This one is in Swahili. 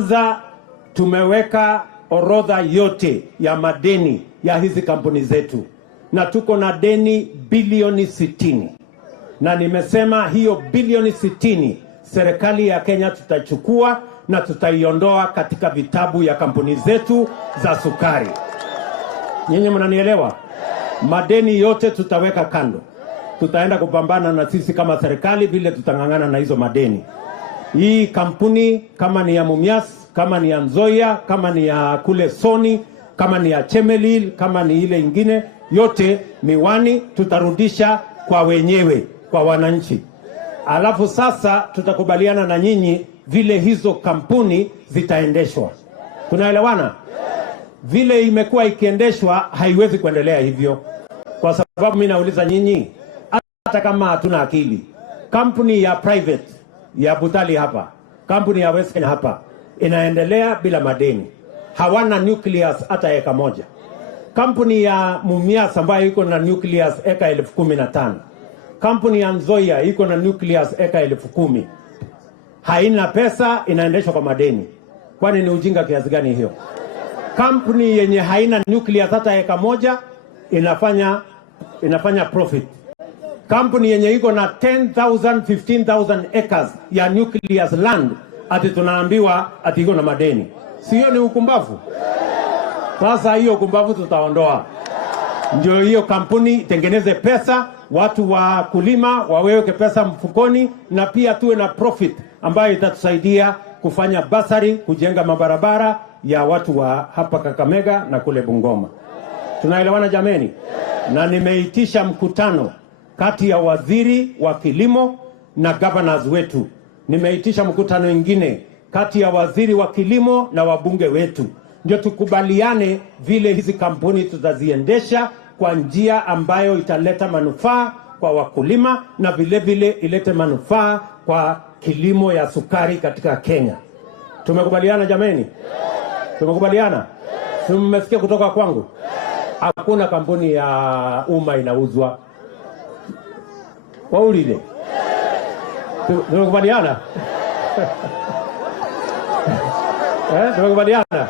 Kwanza tumeweka orodha yote ya madeni ya hizi kampuni zetu na tuko na deni bilioni 60. Na nimesema hiyo bilioni 60 serikali ya Kenya tutachukua na tutaiondoa katika vitabu ya kampuni zetu za sukari. Nyinyi mnanielewa? Madeni yote tutaweka kando. Tutaenda kupambana na sisi kama serikali vile tutangangana na hizo madeni. Hii kampuni kama ni ya Mumias, kama ni ya Nzoia, kama ni ya kule Soni, kama ni ya Chemelil, kama ni ile ingine, yote miwani tutarudisha kwa wenyewe, kwa wananchi. Alafu sasa tutakubaliana na nyinyi vile hizo kampuni zitaendeshwa. Tunaelewana? Vile imekuwa ikiendeshwa haiwezi kuendelea hivyo. Kwa sababu mimi nauliza nyinyi, hata kama hatuna akili, kampuni ya private ya Butali hapa, kampuni ya West Kenya hapa inaendelea bila madeni. Hawana nucleus hata eka moja. Kampuni ya Mumias ambayo iko na nucleus eka 15,000. Kampuni ya Nzoia iko na nucleus eka 10,000. Haina pesa, inaendeshwa kwa madeni. Kwani ni ujinga kiasi gani hiyo? Kampuni yenye haina nucleus hata eka moja inafanya profit. Kampuni yenye iko na 10,000, 15,000 acres ya nucleus land ati tunaambiwa ati iko na madeni. Sio ni ukumbavu? Sasa hiyo ukumbavu tutaondoa. Ndio hiyo kampuni tengeneze pesa, watu wa kulima waweke pesa mfukoni, na pia tuwe na profit ambayo itatusaidia kufanya basari, kujenga mabarabara ya watu wa hapa Kakamega na kule Bungoma. Tunaelewana jameni? Na nimeitisha mkutano kati ya waziri wa kilimo na governors wetu. Nimeitisha mkutano mwingine kati ya waziri wa kilimo na wabunge wetu. Ndio tukubaliane vile hizi kampuni tutaziendesha kwa njia ambayo italeta manufaa kwa wakulima na vile vile ilete manufaa kwa kilimo ya sukari katika Kenya. Tumekubaliana jameni? Tumekubaliana? Tumesikia kutoka kwangu? Hakuna kampuni ya umma inauzwa. Waulile. Tumekubaliana? Tumekubaliana?